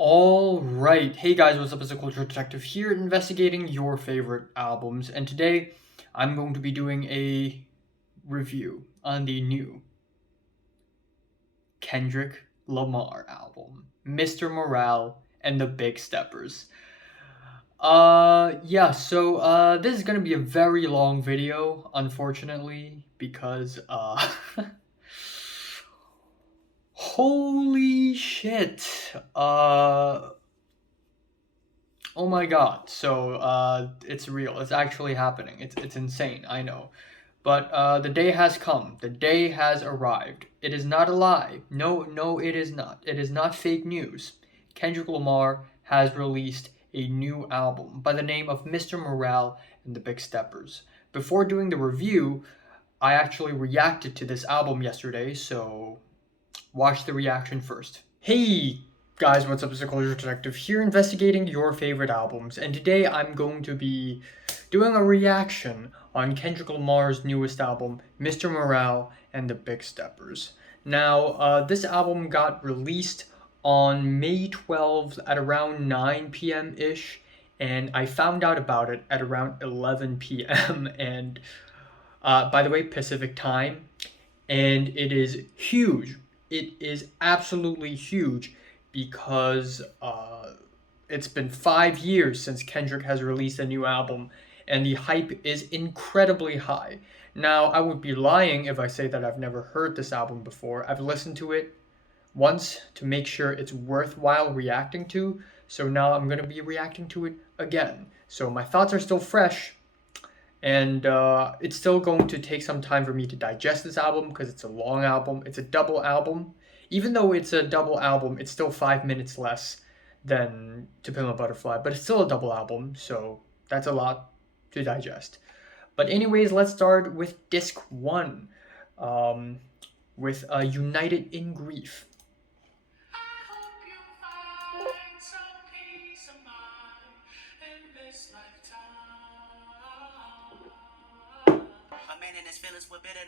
Alright, hey guys, what's up? It's a Culture Detective here investigating your favorite albums, and today I'm going to be doing a review on the new Kendrick Lamar album, Mr. Morale and the Big Steppers. This is gonna be a very long video, unfortunately, because holy shit. Oh my god. It's real. It's actually happening. It's insane, I know. But the day has come. The day has arrived. It is not a lie. No, it is not. It is not fake news. Kendrick Lamar has released a new album by the name of Mr. Morale and the Big Steppers. Before doing the review, I actually reacted to this album yesterday, so watch the reaction first. Hey guys, what's up? It's a Culture Detective here investigating your favorite albums, and today I'm going to be doing a reaction on Kendrick Lamar's newest album, Mr. Morale and the Big Steppers. Now, this album got released on May 12th at around 9 p.m. ish, and I found out about it at around 11 p.m. and by the way, Pacific time, and it is huge. It is absolutely huge because it's been 5 years since Kendrick has released a new album, and the hype is incredibly high. Now, I would be lying if I say that I've never heard this album before. I've listened to it once to make sure it's worthwhile reacting to, so now I'm going to be reacting to it again. So my thoughts are still fresh, and it's still going to take some time for me to digest this album because it's a long album. It's a double album. Even though it's a double album, it's still 5 minutes less than To Pimp a Butterfly, but it's still a double album, so that's a lot to digest. But anyways, let's start with disc one, with United in Grief. And his feelings were bitter.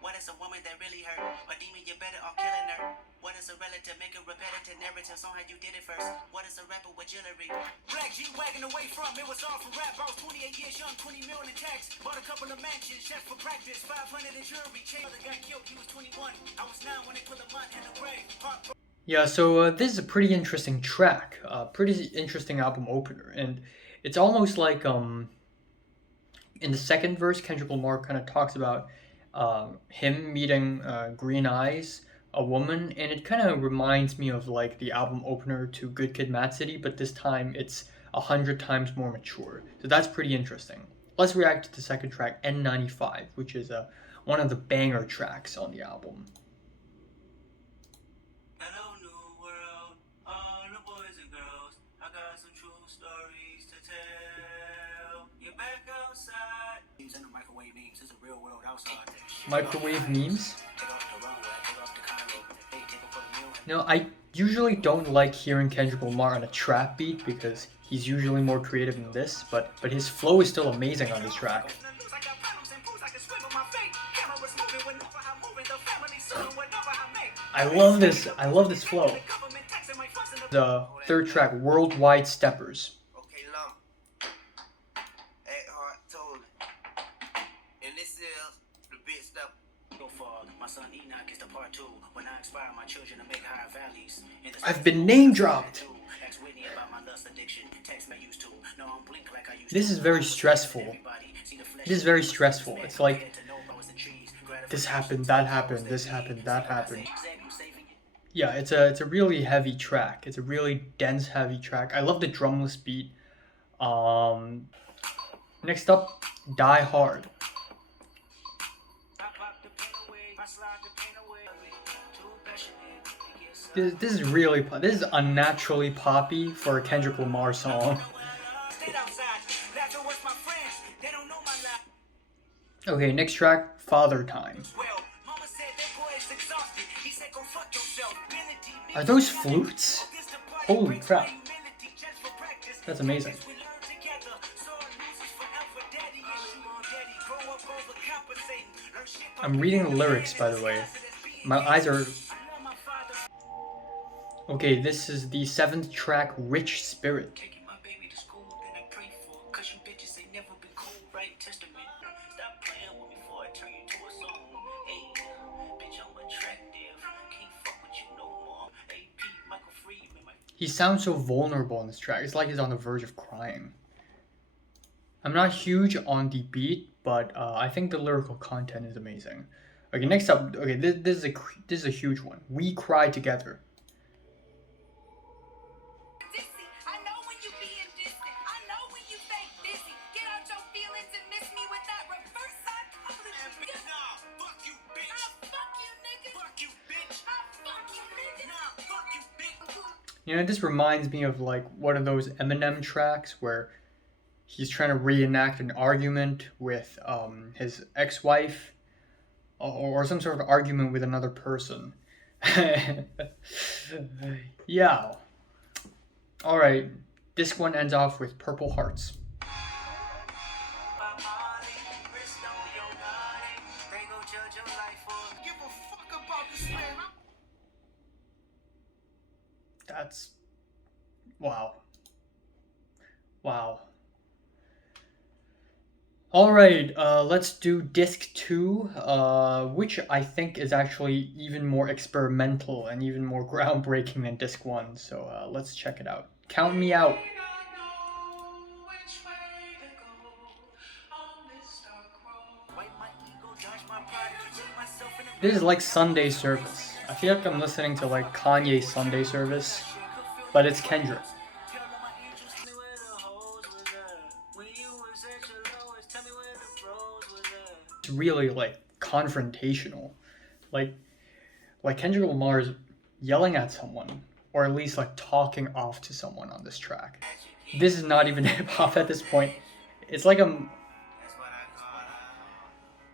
What is a woman that really hurt? Or demon, you better off killing her. What is a relative? Make a repetitive narratives on how you did it first. What is a rapper with jewelry? Black G wagging away from it was all for rap. I was 28 years young, 20 million in tax. Bought a couple of mansions just for practice. 500 in jewelry. Chain got killed. He was 21. I was 9 when they put a month in the grave. Yeah, so this is a pretty interesting track, pretty interesting album opener, and it's almost like in the second verse, Kendrick Lamar kind of talks about him meeting Green Eyes, a woman, and it kind of reminds me of like the album opener to Good Kid, Mad City, but this time it's 100 times more mature. So that's pretty interesting. Let's react to the second track, N95, which is one of the banger tracks on the album. Hello, new world, all the boys and girls. I got some true stories to tell. You're back outside. In the microwave memes, it's a real world outside. Microwave memes? No, I usually don't like hearing Kendrick Lamar on a trap beat because he's usually more creative than this, but his flow is still amazing on this track. I love this flow. The third track, Worldwide Steppers. I've been name dropped. This is very stressful. This is very stressful. It's like this happened, that happened, this happened, that happened. Yeah, it's a really heavy track. It's a really dense, heavy track. I love the drumless beat. Next up, Die Hard. This is really this is unnaturally poppy for a Kendrick Lamar song. Okay, next track, Father Time. Are those flutes? Holy crap. That's amazing. I'm reading the lyrics, by the way. My eyes are... Okay, this is the 7th track, Rich Spirit. Taking my baby to school, then I pray for. Cause you bitches ain't never been cool, right? Testament. Stop playing with me before I turn you to a song. Hey, bitch, I'm attractive. Can't fuck with you no more. AP, Michael Friedman, my He sounds so vulnerable in this track. It's like he's on the verge of crying. I'm not huge on the beat, but I think the lyrical content is amazing. Okay, next up. Okay, this is a huge one. We Cry Together. dissy. I know when you being distant. I know when you fake dizzy. Get out your feelings and miss me with that reverse psychology. Nah, fuck you, bitch. Nah, fuck you, nigga. Fuck you, bitch. Nah, fuck you, nigga. Nah, fuck you, bitch. You know, this reminds me of like one of those Eminem tracks where he's trying to reenact an argument with his ex-wife or some sort of argument with another person. Yeah. All right. This one ends off with Purple Hearts. That's wow. Wow. All right, let's do disc 2, which I think is actually even more experimental and even more groundbreaking than disc 1. So let's check it out. Count Me Out. This is like Sunday service. I feel like I'm listening to like Kanye's Sunday service, but it's Kendrick. It's really like confrontational. Like Kendrick Lamar is yelling at someone, or at least like talking off to someone on this track. This is not even hip hop at this point. It's like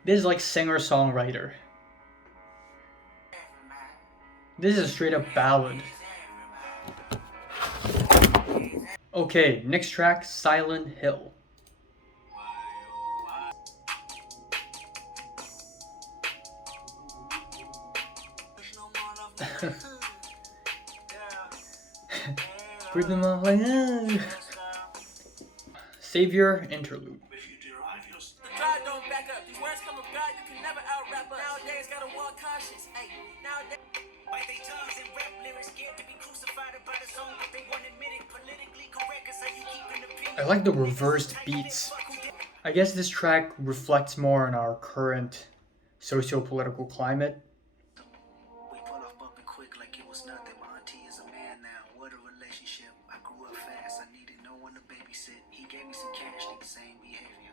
this is like singer-songwriter. This is a straight up ballad. Okay, next track, Silent Hill. Breathing out like Savior Interlude. Don't back up. These words come from God, you can never out-rap us. Nowadays, gotta walk cautious. Hey, nowadays, bite their tongues and rap lyrics, scared to be crucified by the song, but they won't admit it. Politically correct, cause how you keep an opinion. I like the reversed beats. I guess this track reflects more on our current socio-political climate. We pull off bumping quick like it was nothing. My auntie is a man now. What a relationship. I grew up fast. I needed no one to babysit. He gave me some cash, the same behavior.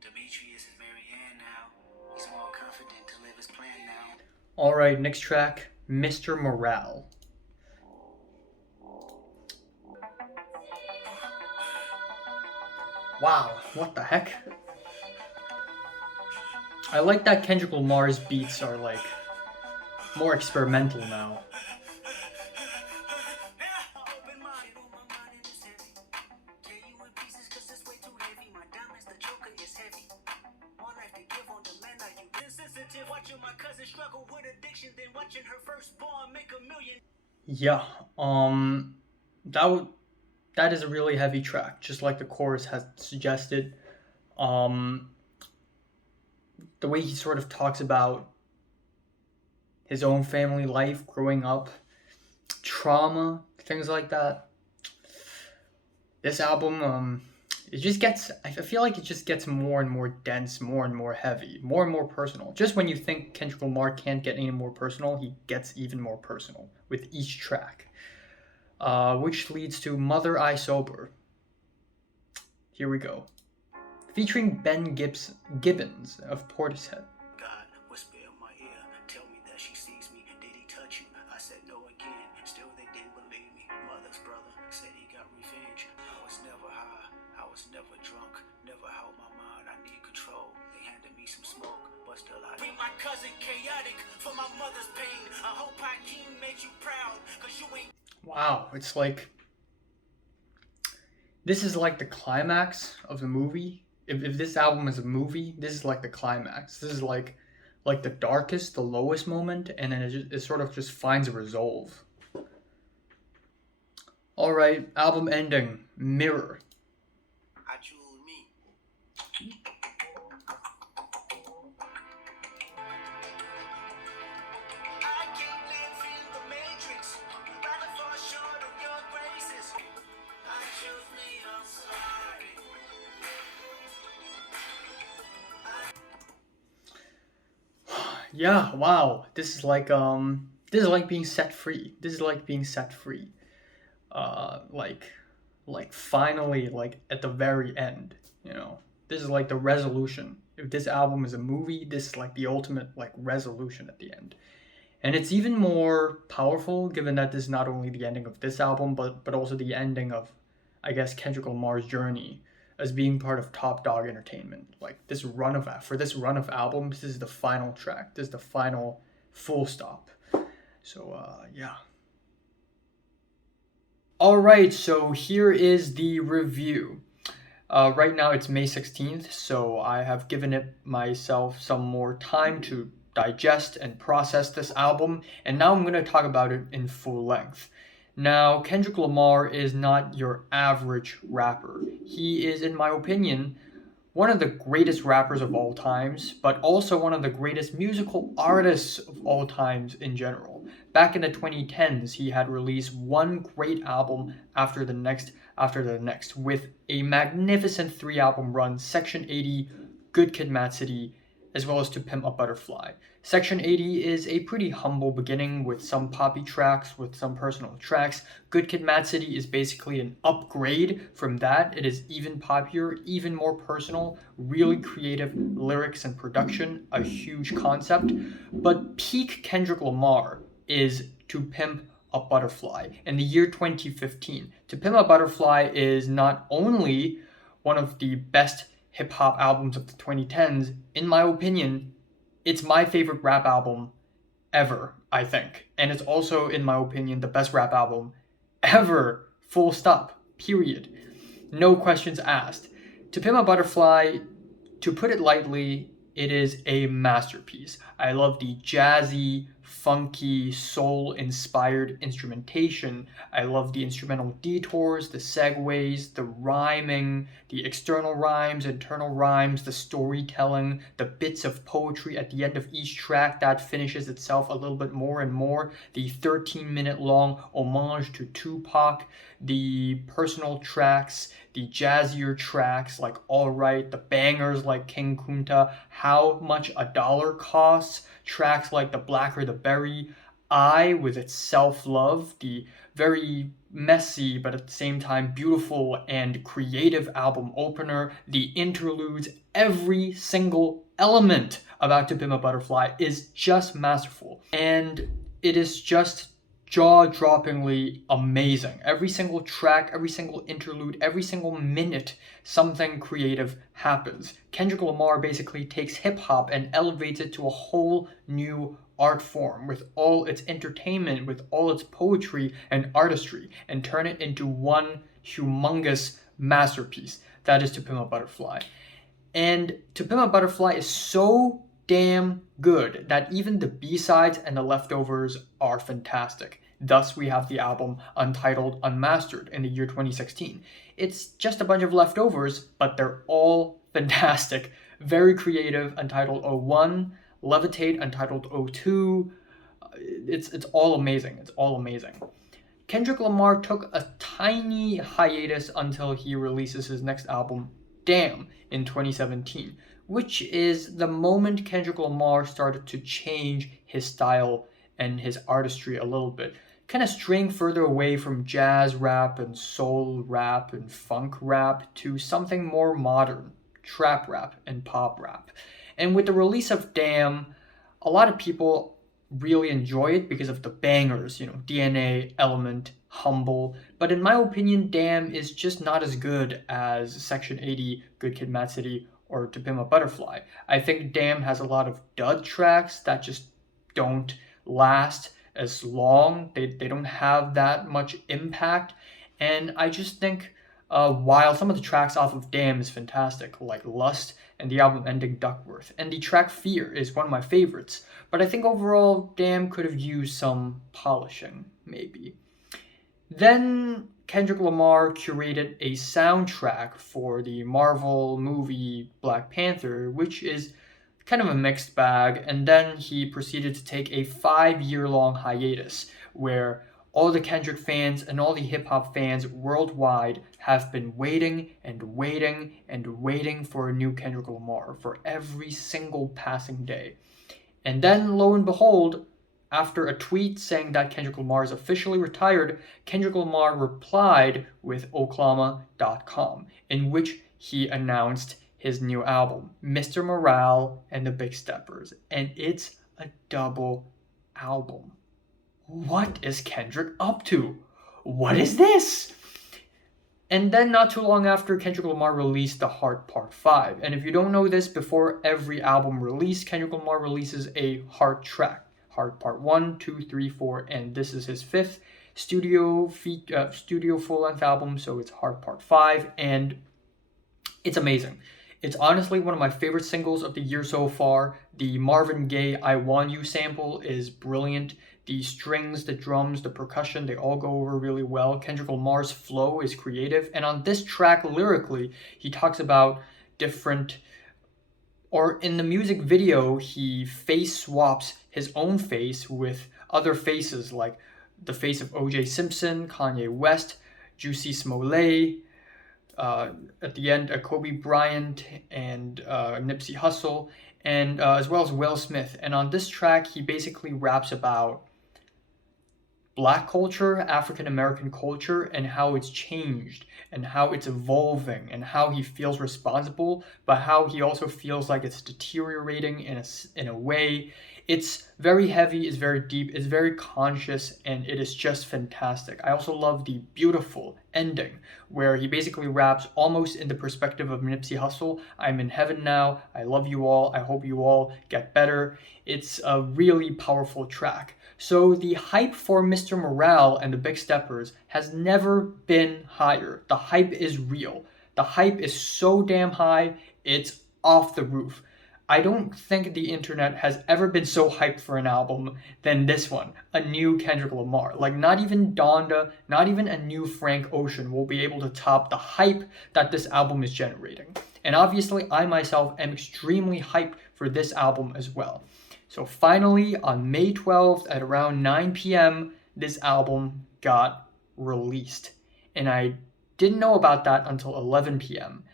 Demetrius is Marianne now. He's more confident to live his plan now. Alright, next track, Mr. Morale. Wow, what the heck? I like that Kendrick Lamar's beats are like more experimental now. Yeah, that is a really heavy track, just like the chorus has suggested. The way he sort of talks about his own family life, growing up, trauma, things like that. This album, it just gets, I feel like it just gets more and more dense, more and more heavy, more and more personal. Just when you think Kendrick Lamar can't get any more personal, he gets even more personal with each track. Which leads to Mother I Sober. Here we go. Featuring Ben Gibbons of Portishead. God, whisper in my ear, tell me that she sees me. Did he touch you? I said no again. Still they didn't believe me. Mother's brother said he got revenge. I was never high. I was never drunk. Never held my mind. I need control. They handed me some smoke, but still I bring my cousin chaotic for my mother's pain. I hope Hakeem made you proud, cause you ain't. Wow, it's like this is like the climax of the movie. If this album is a movie, this is like the climax. This is like the darkest, the lowest moment, and then it sort of just finds a resolve. Alright, album ending, Mirror. I choose me. I can't live in the matrix. Rather fall short of your graces. I choose me, I'm sorry. Yeah, wow. This is like being set free. This is like being set free. Like finally, like at the very end, you know. This is like the resolution. If this album is a movie, this is like the ultimate like resolution at the end. And it's even more powerful given that this is not only the ending of this album, but also the ending of, I guess, Kendrick Lamar's journey as being part of Top Dog Entertainment. Like for this run of albums, this is the final track. This is the final full stop. So yeah. All right, so here is the review. Right now it's May 16th, so I have given it myself some more time to digest and process this album, and now I'm going to talk about it in full length. Now, Kendrick Lamar is not your average rapper. He is, in my opinion, one of the greatest rappers of all times, but also one of the greatest musical artists of all times in general. Back in the 2010s, he had released one great album after the next, with a magnificent 3 album run, Section 80, Good Kid, Mad City, as well as To Pimp a Butterfly. Section 80 is a pretty humble beginning with some poppy tracks, with some personal tracks. Good Kid, Mad City is basically an upgrade from that. It is even poppier, even more personal, really creative lyrics and production, a huge concept. But peak Kendrick Lamar is To Pimp a Butterfly in the year 2015. To Pimp a Butterfly is not only one of the best hip hop albums of the 2010s, in my opinion, it's my favorite rap album ever, I think. And it's also, in my opinion, the best rap album ever. Full stop. Period. No questions asked. To Pimp a Butterfly, to put it lightly, it is a masterpiece. I love the jazzy, funky, soul-inspired instrumentation. I love the instrumental detours, the segues, the rhyming, the external rhymes, internal rhymes, the storytelling, the bits of poetry at the end of each track that finishes itself a little bit more and more, the 13-minute long homage to Tupac, the personal tracks, the jazzier tracks like Alright, the bangers like King Kunta, How Much a Dollar Costs, tracks like The Blacker the Berry, I with its self-love, the very messy but at the same time beautiful and creative album opener, the interludes, every single element about To Pimp a Butterfly is just masterful. And it is just jaw-droppingly amazing. Every single track, every single interlude, every single minute, something creative happens. Kendrick Lamar basically takes hip-hop and elevates it to a whole new art form with all its entertainment, with all its poetry and artistry, and turn it into one humongous masterpiece. That is To Pimp a Butterfly. And To Pimp a Butterfly is so damn good that even the B-sides and the leftovers are fantastic. Thus, we have the album Untitled Unmastered in the year 2016. It's just a bunch of leftovers, but they're all fantastic. Very creative, Untitled 01, Levitate, Untitled 02. It's all amazing. It's all amazing. Kendrick Lamar took a tiny hiatus until he releases his next album, Damn, in 2017, which is the moment Kendrick Lamar started to change his style and his artistry a little bit, kind of straying further away from jazz rap and soul rap and funk rap to something more modern, trap rap and pop rap. And with the release of Damn, a lot of people really enjoy it because of the bangers, DNA, Element, Humble. But in my opinion, Damn is just not as good as Section 80, Good Kid, Mad City, or To Pimp a Butterfly. I think Damn has a lot of dud tracks that just don't last as long. They don't have that much impact. And I just think while some of the tracks off of Damn is fantastic, like Lust and the album ending Duckworth, and the track Fear is one of my favorites, but I think overall Damn could have used some polishing, maybe. Then Kendrick Lamar curated a soundtrack for the Marvel movie Black Panther, which is kind of a mixed bag, and then he proceeded to take a 5-year-long hiatus where all the Kendrick fans and all the hip hop fans worldwide have been waiting and waiting and waiting for a new Kendrick Lamar for every single passing day. And then, lo and behold, after a tweet saying that Kendrick Lamar is officially retired, Kendrick Lamar replied with Oklahoma.com, in which he announced his new album, Mr. Morale and the Big Steppers. And it's a double album. What is Kendrick up to? What is this? And then not too long after, Kendrick Lamar released The Heart Part 5. And if you don't know this, before every album release, Kendrick Lamar releases a Heart track. Heart Part 1, 2, 3, 4, and this is his 5th studio full-length album, so it's Heart Part 5, and it's amazing. It's honestly one of my favorite singles of the year so far. The Marvin Gaye I Want You sample is brilliant. The strings, the drums, the percussion, they all go over really well. Kendrick Lamar's flow is creative. And on this track, lyrically, he talks about different... Or in the music video, he face swaps his own face with other faces, like the face of O.J. Simpson, Kanye West, Juicy Smollett, at the end, Kobe Bryant and Nipsey Hussle, and as well as Will Smith. And on this track, he basically raps about Black culture, African American culture, and how it's changed, and how it's evolving, and how he feels responsible, but how he also feels like it's deteriorating in a way. It's very heavy, it's very deep, it's very conscious, and it is just fantastic. I also love the beautiful ending, where he basically raps almost in the perspective of Nipsey Hussle. I'm in heaven now, I love you all, I hope you all get better. It's a really powerful track. So the hype for Mr. Morale and the Big Steppers has never been higher. The hype is real. The hype is so damn high, it's off the roof. I don't think the internet has ever been so hyped for an album than this one, a new Kendrick Lamar. Like, not even Donda, not even a new Frank Ocean will be able to top the hype that this album is generating. And obviously, I myself am extremely hyped for this album as well. So finally, on May 12th at around 9 p.m., this album got released. And I didn't know about that until 11 p.m.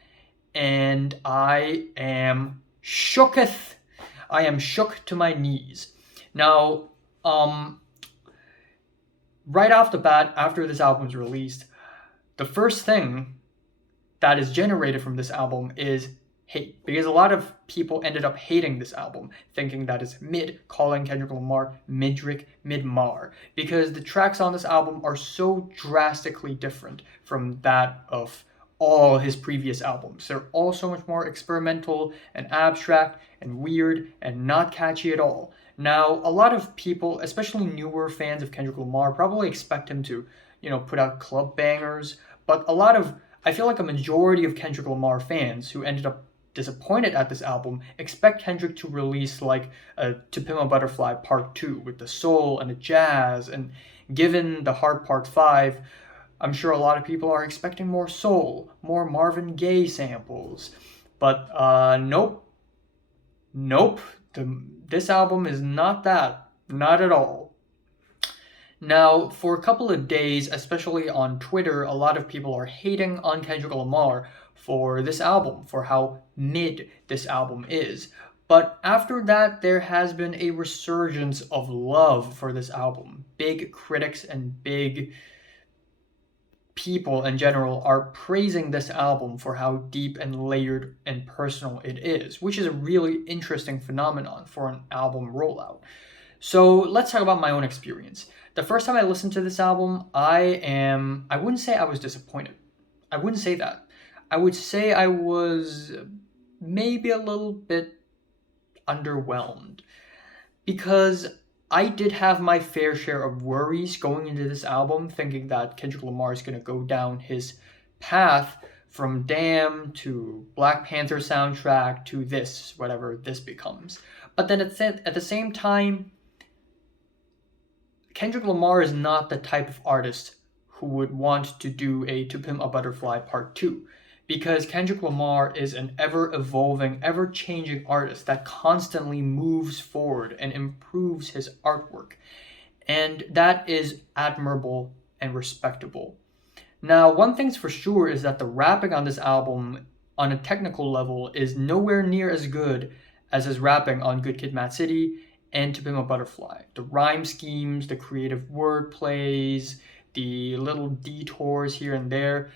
And I am shooketh. I am shook to my knees. Now, right off the bat, after this album is released, the first thing that is generated from this album is hate, because a lot of people ended up hating this album, thinking that it's mid, calling Kendrick Lamar Midrick, Mid-Mar, because the tracks on this album are so drastically different from that of all his previous albums. They're all so much more experimental and abstract and weird and not catchy at all. Now, a lot of people, especially newer fans of Kendrick Lamar, probably expect him to, put out club bangers, but I feel like a majority of Kendrick Lamar fans who ended up disappointed at this album expect Kendrick to release like To Pimp a Butterfly Part 2 with the soul and the jazz, and given the Heart Part 5, I'm sure a lot of people are expecting more soul, more Marvin Gaye samples, but nope, this album is not that, not at all. Now, for a couple of days, especially on Twitter, a lot of people are hating on Kendrick Lamar for this album, for how mid this album is. But after that, there has been a resurgence of love for this album. Big critics and big people in general are praising this album for how deep and layered and personal it is, which is a really interesting phenomenon for an album rollout. So let's talk about my own experience. The first time I listened to this album, I wouldn't say I was disappointed. I wouldn't say that. I would say I was maybe a little bit underwhelmed, because I did have my fair share of worries going into this album, thinking that Kendrick Lamar is going to go down his path from Damn to Black Panther soundtrack to this, whatever this becomes. But then at the same time, Kendrick Lamar is not the type of artist who would want to do a To Pimp a Butterfly Part 2. Because Kendrick Lamar is an ever-evolving, ever-changing artist that constantly moves forward and improves his artwork. And that is admirable and respectable. Now, one thing's for sure is that the rapping on this album, on a technical level, is nowhere near as good as his rapping on Good Kid, Mad City and To Pimp a Butterfly. The rhyme schemes, the creative word plays, the little detours here and there,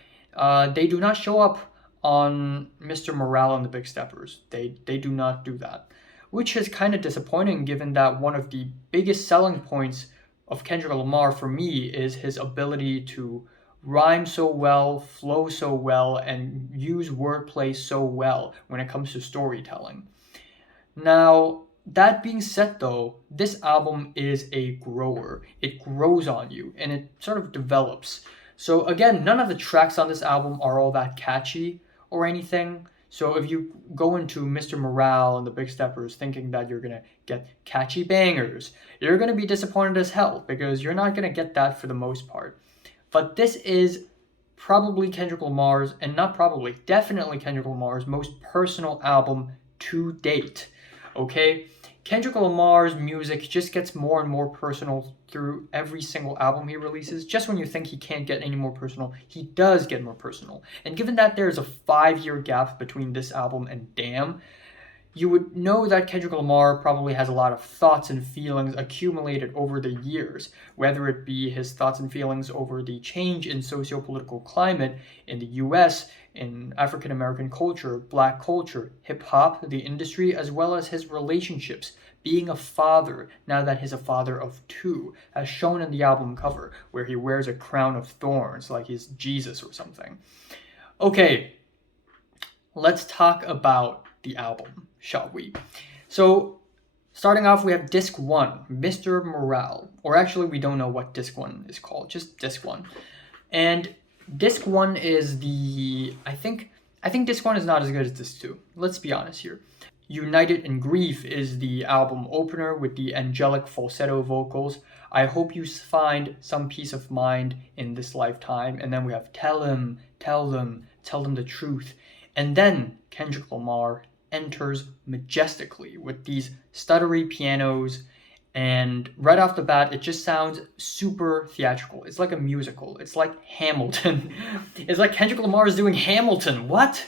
they do not show up on Mr. Morale and the Big Steppers. They do not do that, which is kind of disappointing given that one of the biggest selling points of Kendrick Lamar for me is his ability to rhyme so well, flow so well, and use wordplay so well when it comes to storytelling. Now, that being said though, this album is a grower. It grows on you and it sort of develops. So again, none of the tracks on this album are all that catchy or anything. So if you go into Mr. Morale and the Big Steppers thinking that you're going to get catchy bangers, you're going to be disappointed as hell because you're not going to get that for the most part. But this is probably Kendrick Lamar's, and not probably, definitely Kendrick Lamar's most personal album to date. Okay? Kendrick Lamar's music just gets more and more personal through every single album he releases. Just when you think he can't get any more personal, he does get more personal. And given that there's a 5-year gap between this album and Damn, you would know that Kendrick Lamar probably has a lot of thoughts and feelings accumulated over the years, whether it be his thoughts and feelings over the change in socio-political climate in the US, in African American culture, black culture, hip-hop, the industry, as well as his relationships, being a father, now that he's a father of 2, as shown in the album cover, where he wears a crown of thorns like he's Jesus or something. Okay, let's talk about the album, shall we? So, starting off, we have Disc 1, Mr. Morale. Or actually, we don't know what Disc 1 is called, just Disc 1. And Disc 1 is the... I think Disc 1 is not as good as Disc 2. Let's be honest here. United in Grief is the album opener with the angelic falsetto vocals. I hope you find some peace of mind in this lifetime. And then we have Tell them the truth. And then Kendrick Lamar enters majestically with these stuttery pianos, and right off the bat it just sounds super theatrical. It's like a musical. It's like Hamilton. It's like Kendrick Lamar is doing Hamilton. What?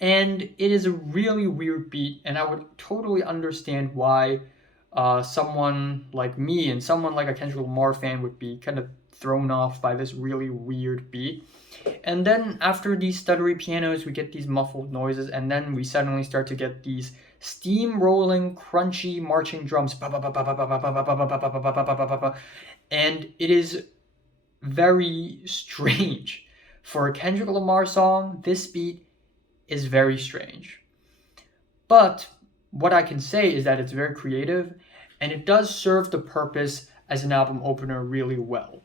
And it is a really weird beat, and I would totally understand why someone like me and someone like a Kendrick Lamar fan would be kind of thrown off by this really weird beat. And then after these stuttery pianos, we get these muffled noises, and then we suddenly start to get these steam-rolling, crunchy marching drums. And it is very strange. For a Kendrick Lamar song, this beat is very strange. But what I can say is that it's very creative, and it does serve the purpose as an album opener really well.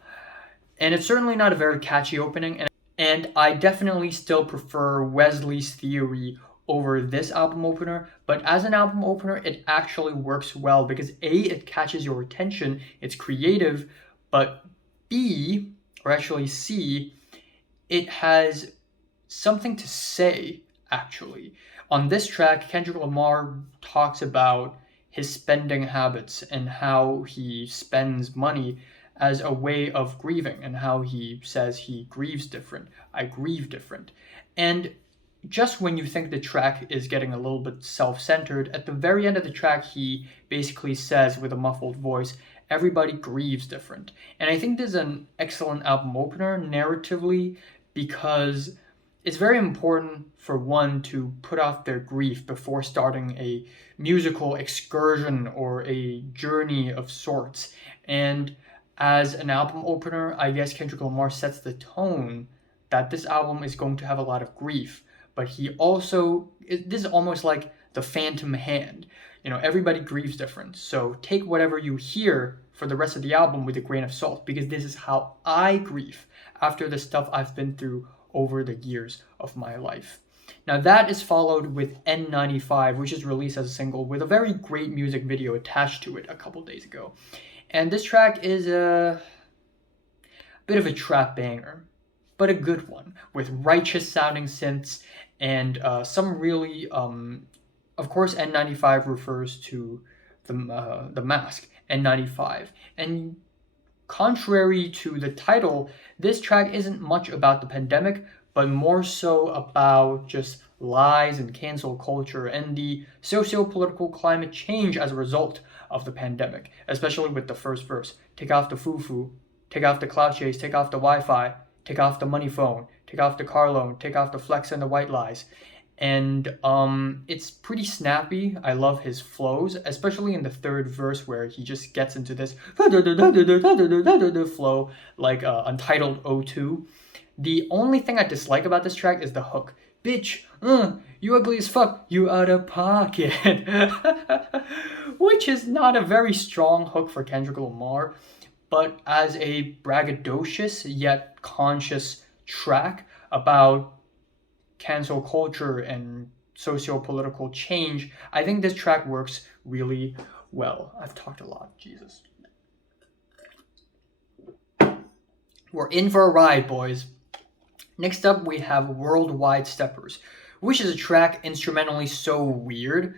And it's certainly not a very catchy opening, and I definitely still prefer Wesley's Theory over this album opener, but as an album opener, it actually works well because A, it catches your attention, it's creative, but B, or actually C, it has something to say, actually. On this track, Kendrick Lamar talks about his spending habits and how he spends money as a way of grieving, and how he says he grieves different. I grieve different. And just when you think the track is getting a little bit self-centered, at the very end of the track, he basically says with a muffled voice, everybody grieves different. And I think this is an excellent album opener narratively because it's very important for one to put off their grief before starting a musical excursion or a journey of sorts. And as an album opener, I guess Kendrick Lamar sets the tone that this album is going to have a lot of grief. But he also, this is almost like the phantom hand. You know, everybody grieves different. So take whatever you hear for the rest of the album with a grain of salt, because this is how I grieve after the stuff I've been through over the years of my life. Now that is followed with N95, which is released as a single with a very great music video attached to it a couple days ago. And this track is, bit of a trap banger, but a good one with righteous sounding synths and some really, of course, N95 refers to the mask N95, and contrary to the title, this track isn't much about the pandemic, but more so about just lies and cancel culture and the socio-political climate change as a result of the pandemic, especially with the first verse. Take off the foo-foo, take off the cloud chase, take off the Wi-Fi, take off the money phone, take off the car loan, take off the flex and the white lies. And it's pretty snappy. I love his flows, especially in the third verse where he just gets into this flow like Untitled O2. The only thing I dislike about this track is the hook. Bitch, you ugly as fuck, you out of pocket. Which is not a very strong hook for Kendrick Lamar, but as a braggadocious yet conscious track about cancel culture and socio-political change, I think this track works really well. I've talked a lot, Jesus. We're in for a ride, boys. Next up, we have Worldwide Steppers, which is a track instrumentally so weird.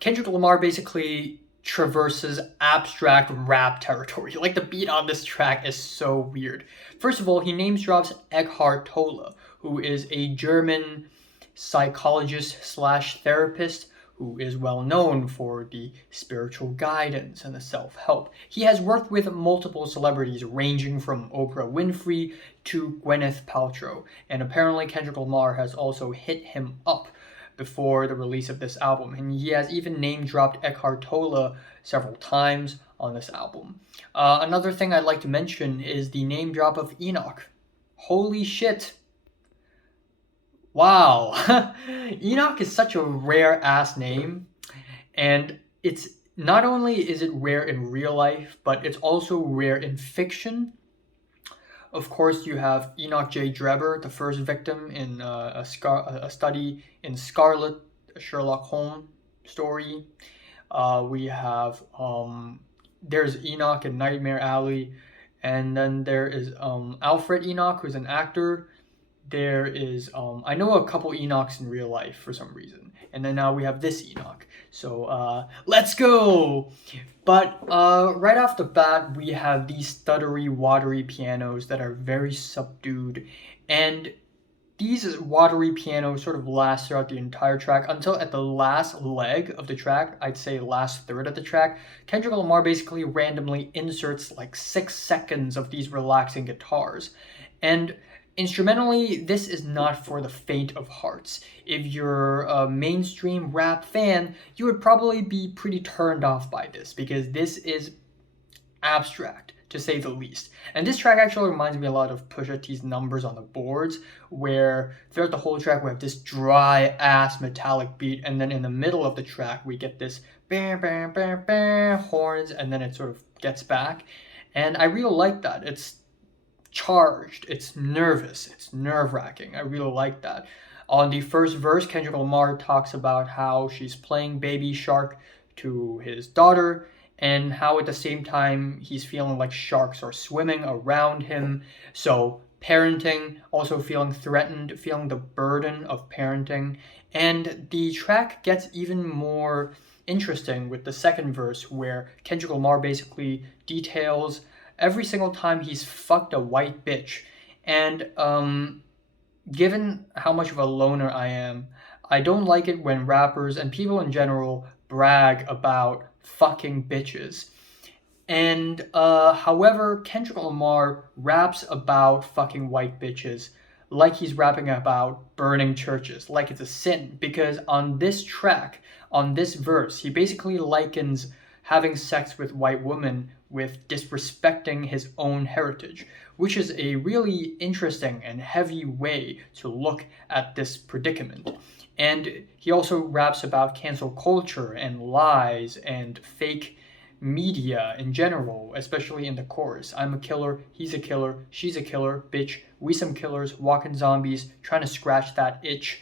Kendrick Lamar basically traverses abstract rap territory. Like, the beat on this track is so weird. First of all, he names drops Eckhart Tolle, who is a German psychologist slash therapist who is well known for the spiritual guidance and the self-help. He has worked with multiple celebrities ranging from Oprah Winfrey to Gwyneth Paltrow, and apparently Kendrick Lamar has also hit him up before the release of this album, and he has even name-dropped Eckhart Tolle several times on this album. Another thing I'd like to mention is the name drop of Enoch. Holy shit. Wow. Enoch is such a rare-ass name, and it's not only is it rare in real life, but it's also rare in fiction. Of course, you have Enoch J. Drebber, the first victim in a study in Scarlet, a Sherlock Holmes story. We have, there's Enoch in Nightmare Alley, and then there is Alfred Enoch, who's an actor. There is, I know a couple Enochs in real life for some reason. And then now we have this Enoch. So, let's go! But right off the bat, we have these stuttery, watery pianos that are very subdued. And these watery pianos sort of last throughout the entire track until at the last leg of the track, I'd say last third of the track, Kendrick Lamar basically randomly inserts like 6 seconds of these relaxing guitars. And instrumentally, this is not for the faint of hearts. If you're a mainstream rap fan, you would probably be pretty turned off by this because this is abstract, to say the least. And this track actually reminds me a lot of Pusha T's Numbers on the Boards, where throughout the whole track we have this dry-ass metallic beat, and then in the middle of the track we get this bam, bam, bam, bam, horns, and then it sort of gets back. And I really like that. It's charged, it's nervous, it's nerve-wracking. I really like that. On the first verse, Kendrick Lamar talks about how she's playing Baby Shark to his daughter, and how at the same time he's feeling like sharks are swimming around him. So parenting, also feeling threatened, feeling the burden of parenting. And the track gets even more interesting with the second verse, where Kendrick Lamar basically details every single time he's fucked a white bitch. And given how much of a loner I am, I don't like it when rappers and people in general brag about fucking bitches. And however, Kendrick Lamar raps about fucking white bitches like he's rapping about burning churches, like it's a sin, because on this track, on this verse, he basically likens having sex with white women with disrespecting his own heritage, which is a really interesting and heavy way to look at this predicament. And he also raps about cancel culture and lies and fake media in general, especially in the chorus. I'm a killer, he's a killer, she's a killer, bitch, we some killers, walking zombies, trying to scratch that itch.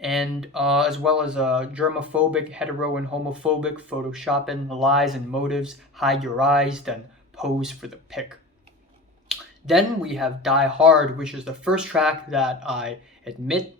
And as well as germophobic, hetero and homophobic, photoshopping, lies and motives, hide your eyes, then pose for the pic. Then we have Die Hard, which is the first track that I admit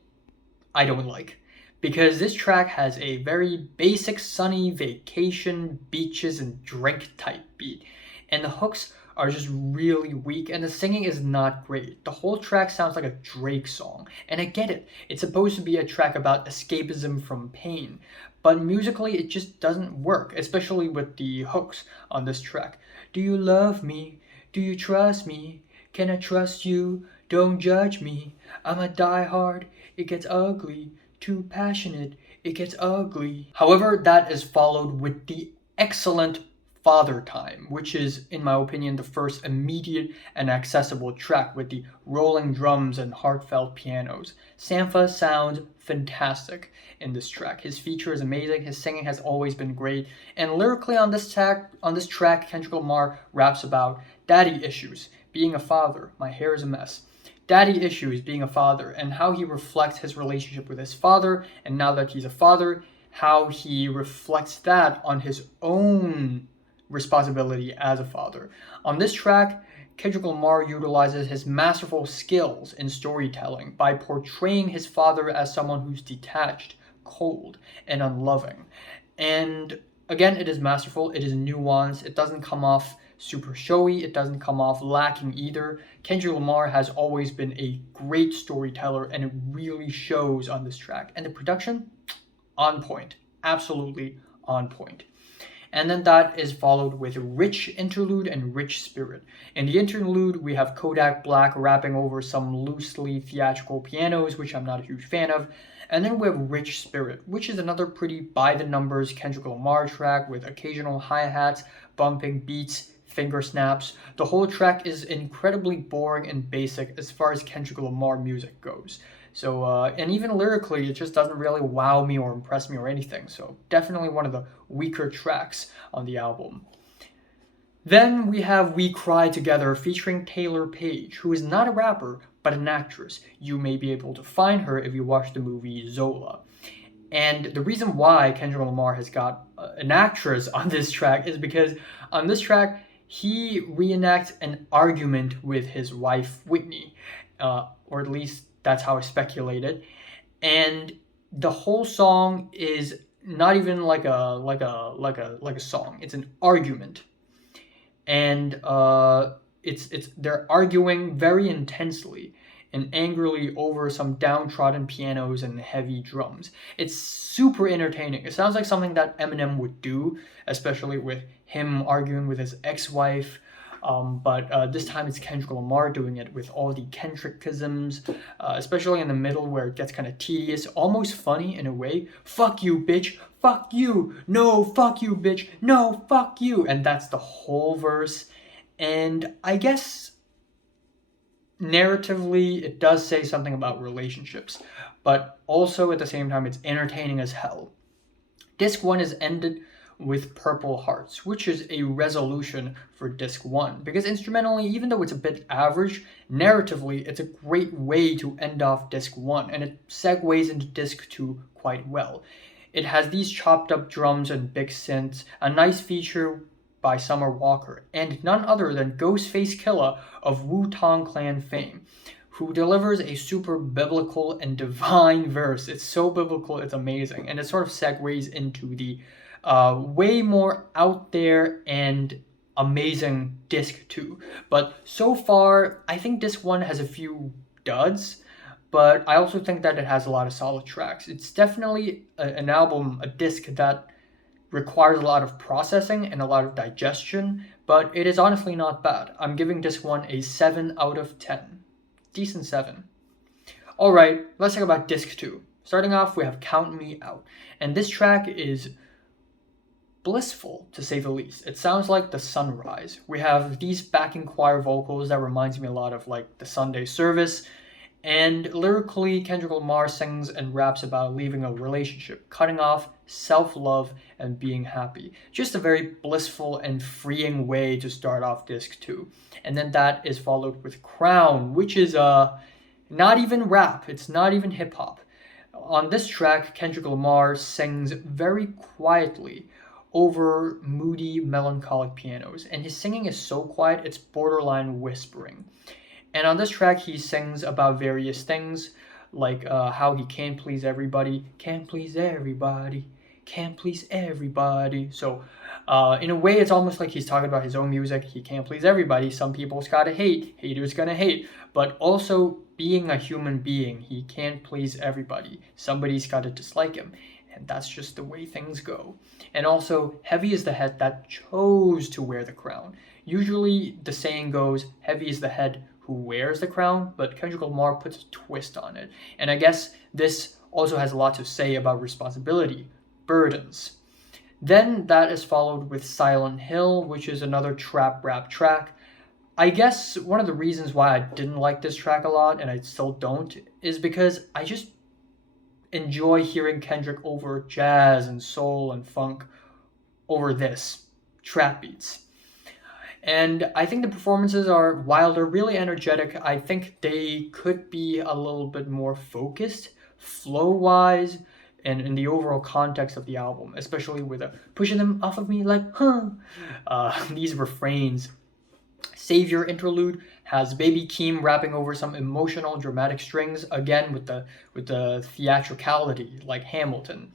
I don't like. Because this track has a very basic sunny vacation, beaches, and drink type beat. And the hooks are just really weak, and the singing is not great. The whole track sounds like a Drake song. And I get it, it's supposed to be a track about escapism from pain. But musically, it just doesn't work, especially with the hooks on this track. Do you love me? Do you trust me? Can I trust you? Don't judge me. I'm a diehard. It gets ugly. Too passionate. It gets ugly. However, that is followed with the excellent Father Time, which is, in my opinion, the first immediate and accessible track with the rolling drums and heartfelt pianos. Sampha sounds fantastic in this track. His feature is amazing, his singing has always been great, and lyrically on this track, Kendrick Lamar raps about daddy issues, being a father, my hair is a mess. Daddy issues, being a father, and how he reflects his relationship with his father, and now that he's a father, how he reflects that on his own responsibility as a father. On this track, Kendrick Lamar utilizes his masterful skills in storytelling by portraying his father as someone who's detached, cold, and unloving. And again, it is masterful, it is nuanced, it doesn't come off super showy, it doesn't come off lacking either. Kendrick Lamar has always been a great storyteller, and it really shows on this track. And the production, on point, absolutely on point. And then that is followed with Rich Interlude and Rich Spirit. In the Interlude, we have Kodak Black rapping over some loosely theatrical pianos, which I'm not a huge fan of. And then we have Rich Spirit, which is another pretty by-the-numbers Kendrick Lamar track with occasional hi-hats, bumping beats, finger snaps. The whole track is incredibly boring and basic as far as Kendrick Lamar music goes. So, and even lyrically, it just doesn't really wow me or impress me or anything. So, definitely one of the weaker tracks on the album. Then we have We Cry Together featuring Taylor Page, who is not a rapper, but an actress. You may be able to find her if you watch the movie Zola. And the reason why Kendrick Lamar has got an actress on this track is because on this track, he reenacts an argument with his wife, Whitney, or at least that's how I speculated. And the whole song is not even like a song. It's an argument. And they're arguing very intensely and angrily over some downtrodden pianos and heavy drums. It's super entertaining. It sounds like something that Eminem would do, especially with him arguing with his ex-wife. But this time it's Kendrick Lamar doing it with all the Kendrickisms, especially in the middle where it gets kind of tedious, almost funny in a way. Fuck you, bitch. Fuck you. No, fuck you, bitch. No, fuck you. And that's the whole verse. And I guess narratively it does say something about relationships, but also at the same time it's entertaining as hell. Disc 1 is ended with Purple Hearts, which is a resolution for Disc 1, because instrumentally, even though it's a bit average, narratively it's a great way to end off Disc 1, and it segues into Disc 2 quite well. It has these chopped up drums and big synths, a nice feature by Summer Walker, and none other than Ghostface Killah of Wu-Tang Clan fame, who delivers a super biblical and divine verse. It's so biblical, it's amazing, and it sort of segues into the way more out there and amazing Disc 2. But so far, I think Disc 1 has a few duds, but I also think that it has a lot of solid tracks. It's definitely an album, a disc that requires a lot of processing and a lot of digestion, but it is honestly not bad. I'm giving Disc 1 a 7 out of 10. Decent 7. Alright, let's talk about Disc 2. Starting off, we have Count Me Out, and this track is blissful, to say the least. It sounds like the sunrise. We have these backing choir vocals that reminds me a lot of like the Sunday service, and lyrically, Kendrick Lamar sings and raps about leaving a relationship, cutting off, self-love, and being happy. Just a very blissful and freeing way to start off Disc 2. And then that is followed with Crown, which is not even rap, it's not even hip-hop. On this track, Kendrick Lamar sings very quietly over moody, melancholic pianos. And his singing is so quiet, it's borderline whispering. And on this track, he sings about various things, like how he can't please everybody, can't please everybody, can't please everybody. So, in a way, it's almost like he's talking about his own music. He can't please everybody. Some people's gotta hate, haters gonna hate. But also, being a human being, he can't please everybody. Somebody's gotta dislike him. And that's just the way things go. And also, heavy is the head that chose to wear the crown. Usually, the saying goes, heavy is the head who wears the crown, but Kendrick Lamar puts a twist on it. And I guess this also has a lot to say about responsibility, burdens. Then that is followed with Silent Hill, which is another trap rap track. I guess one of the reasons why I didn't like this track a lot, and I still don't, is because I just enjoy hearing Kendrick over jazz and soul and funk over this, trap beats. And I think the performances are, while they're really energetic, I think they could be a little bit more focused, flow-wise, and in the overall context of the album, especially with pushing them off of me like, huh. These refrains. Savior Interlude has Baby Keem rapping over some emotional, dramatic strings, again with the theatricality, like Hamilton.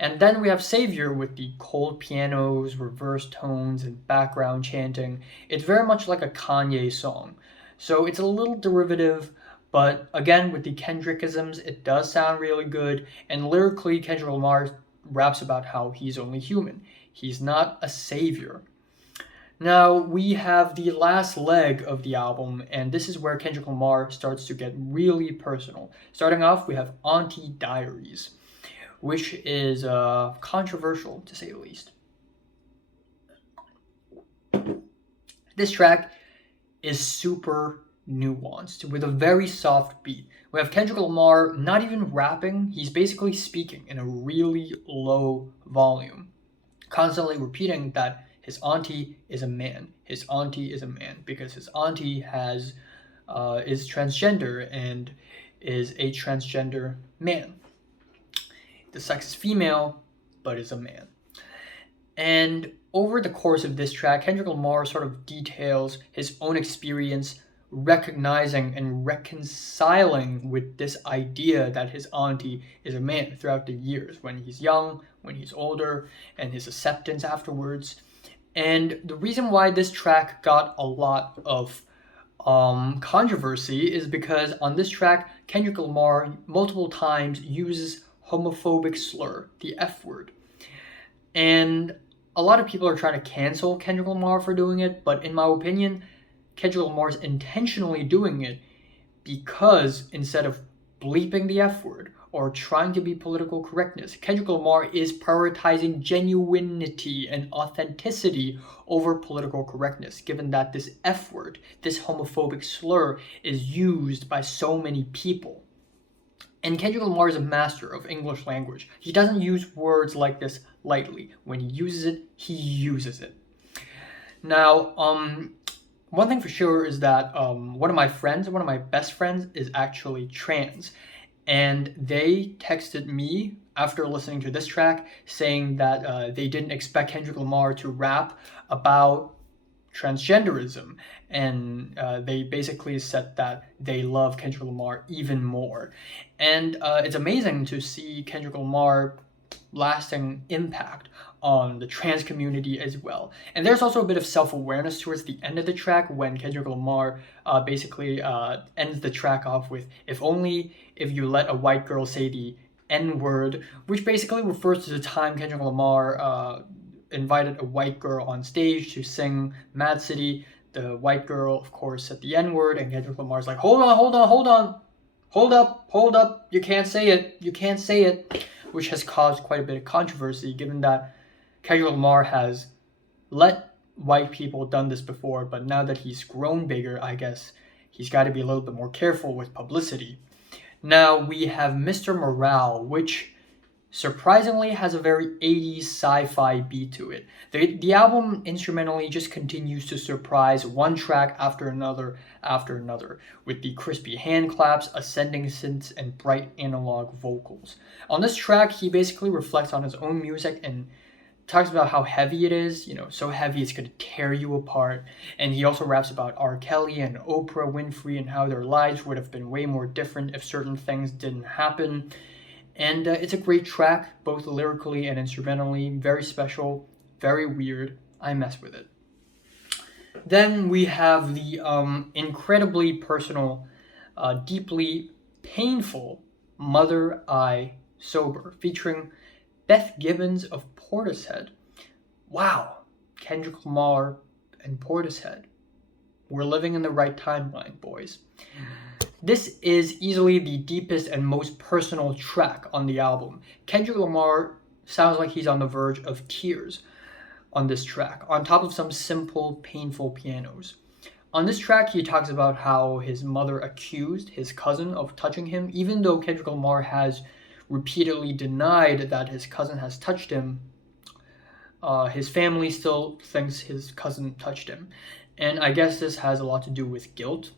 And then we have Savior with the cold pianos, reverse tones, and background chanting. It's very much like a Kanye song. So it's a little derivative, but again, with the Kendrickisms, it does sound really good. And lyrically, Kendrick Lamar raps about how he's only human. He's not a savior. Now, we have the last leg of the album, and this is where Kendrick Lamar starts to get really personal. Starting off, we have Auntie Diaries, which is controversial, to say the least. This track is super nuanced, with a very soft beat. We have Kendrick Lamar not even rapping, he's basically speaking in a really low volume, constantly repeating that his auntie is a man. His auntie is a man, because his auntie is transgender and is a transgender man. The sex is female, but is a man. And over the course of this track, Kendrick Lamar sort of details his own experience recognizing and reconciling with this idea that his auntie is a man throughout the years, when he's young, when he's older, and his acceptance afterwards. And the reason why this track got a lot of controversy is because on this track, Kendrick Lamar multiple times uses homophobic slur, the F word. And a lot of people are trying to cancel Kendrick Lamar for doing it, but in my opinion, Kendrick Lamar's intentionally doing it because instead of bleeping the F word or trying to be political correctness, Kendrick Lamar is prioritizing genuinity and authenticity over political correctness, given that this F word, this homophobic slur, is used by so many people. And Kendrick Lamar is a master of English language. He doesn't use words like this lightly. When he uses it, he uses it. Now, one thing for sure is that one of my best friends is actually trans. And they texted me after listening to this track saying that they didn't expect Kendrick Lamar to rap about transgenderism, and they basically said that they love Kendrick Lamar even more. And it's amazing to see Kendrick Lamar lasting impact on the trans community as well. And there's also a bit of self-awareness towards the end of the track when Kendrick Lamar basically ends the track off with, if only if you let a white girl say the N-word, which basically refers to the time Kendrick Lamar invited a white girl on stage to sing Mad City. The white girl, of course, said the N-word, and Kendrick Lamar's like, hold up, you can't say it, which has caused quite a bit of controversy, given that Kendrick Lamar has let white people done this before, but now that he's grown bigger, I guess he's got to be a little bit more careful with publicity. Now we have Mr. Morale, which surprisingly has a very 80s sci-fi beat to it. The album instrumentally just continues to surprise, one track after another, with the crispy hand claps, ascending synths, and bright analog vocals. On this track, he basically reflects on his own music and talks about how heavy it is, so heavy it's going to tear you apart. And he also raps about R. Kelly and Oprah Winfrey and how their lives would have been way more different if certain things didn't happen. And it's a great track, both lyrically and instrumentally. Very special, very weird. I mess with it. Then we have the incredibly personal, deeply painful Mother I Sober, featuring Beth Gibbons of Portishead. Wow, Kendrick Lamar and Portishead. We're living in the right timeline, boys. This is easily the deepest and most personal track on the album. Kendrick Lamar sounds like he's on the verge of tears on this track, on top of some simple, painful pianos. On this track, he talks about how his mother accused his cousin of touching him, even though Kendrick Lamar has repeatedly denied that his cousin has touched him. His family still thinks his cousin touched him. And I guess this has a lot to do with guilt.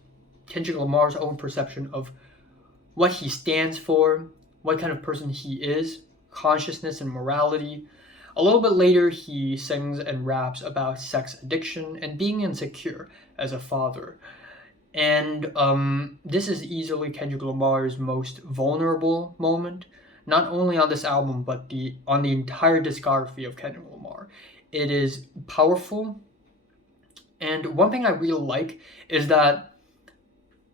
Kendrick Lamar's own perception of what he stands for, what kind of person he is, consciousness and morality. A little bit later, he sings and raps about sex addiction and being insecure as a father. And this is easily Kendrick Lamar's most vulnerable moment, not only on this album, but on the entire discography of Kendrick Lamar. It is powerful. And one thing I really like is that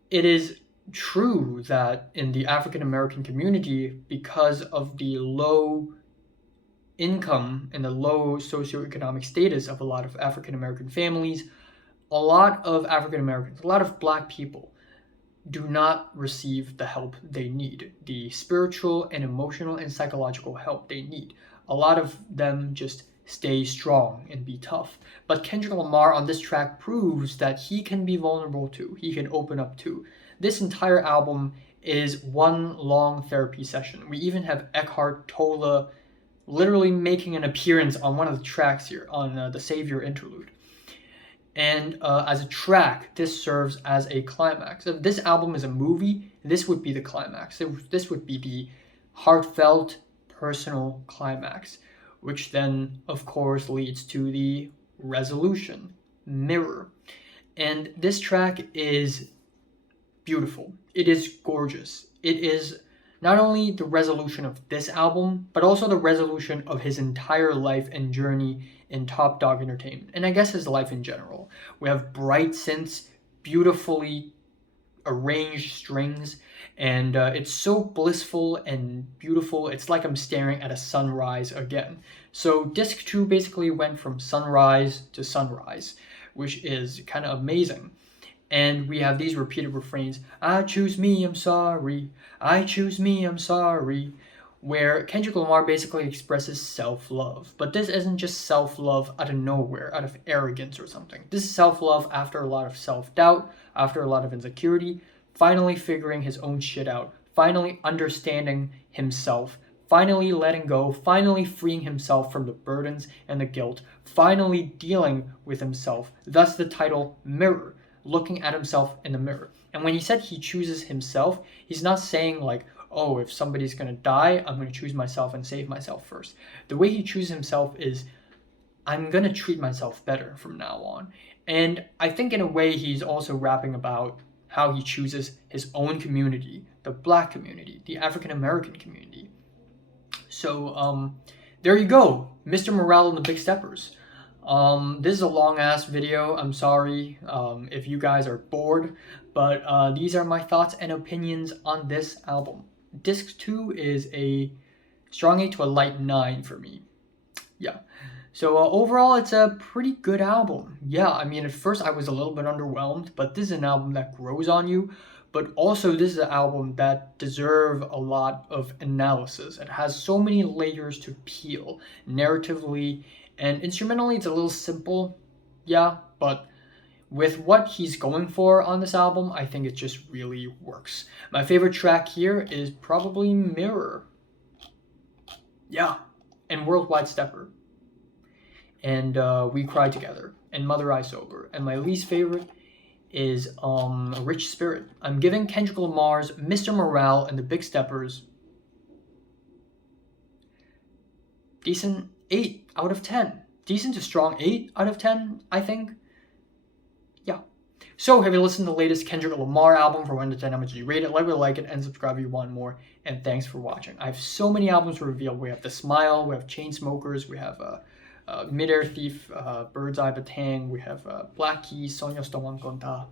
it is true that in the African American community, because of the low income and the low socioeconomic status of a lot of African American families, a lot of African Americans, a lot of Black people do not receive the help they need, the spiritual and emotional and psychological help they need. A lot of them just stay strong and be tough. But Kendrick Lamar on this track proves that he can be vulnerable too. He can open up too. This entire album is one long therapy session. We even have Eckhart Tolle literally making an appearance on one of the tracks here, on the Savior Interlude. And as a track, this serves as a climax. If this album is a movie, this would be the climax. This would be the heartfelt, personal climax, which then, of course, leads to the resolution, Mirror. And this track is beautiful. It is gorgeous. It is not only the resolution of this album, but also the resolution of his entire life and journey in Top Dog Entertainment, and I guess his life in general. We have bright synths, beautifully arranged strings, and it's so blissful and beautiful. It's like I'm staring at a sunrise again. So disc 2 basically went from sunrise to sunrise, which is kind of amazing. And we have these repeated refrains, I choose me, I'm sorry, I choose me, I'm sorry, where Kendrick Lamar basically expresses self-love. But this isn't just self-love out of nowhere, out of arrogance or something. This is self-love after a lot of self-doubt, after a lot of insecurity, finally figuring his own shit out, finally understanding himself, finally letting go, finally freeing himself from the burdens and the guilt, finally dealing with himself. Thus the title Mirror, looking at himself in the mirror. And when he said he chooses himself, he's not saying like, oh, if somebody's gonna die, I'm gonna choose myself and save myself first. The way he chooses himself is, I'm gonna treat myself better from now on. And I think in a way he's also rapping about how he chooses his own community, the Black community, the African American community. So there you go, Mr. Morale and the Big Steppers. This is a long ass video. I'm sorry if you guys are bored, but these are my thoughts and opinions on this album. Disc 2 is a strong 8 to a light 9 for me. Yeah. So overall, it's a pretty good album. Yeah, I mean, at first I was a little bit underwhelmed, but this is an album that grows on you. But also, this is an album that deserves a lot of analysis. It has so many layers to peel, narratively, and instrumentally it's a little simple, yeah, but with what he's going for on this album, I think it just really works. My favorite track here is probably Mirror. Yeah, and Worldwide Stepper. And We Cry Together, and Mother I Sober. And my least favorite is Rich Spirit. I'm giving Kendrick Lamar's Mr. Morale and the Big Steppers decent 8 out of 10. Decent to strong 8 out of 10, I think. Yeah. So, have you listened to the latest Kendrick Lamar album? For 1 to 10, how much did you rate it? Like it, and subscribe if you want more. And thanks for watching. I have so many albums to reveal. We have The Smile, we have Chainsmokers, we have Midair Thief, Bird's Eye Batang, we have Black Keys, Sonya Stowan Konta.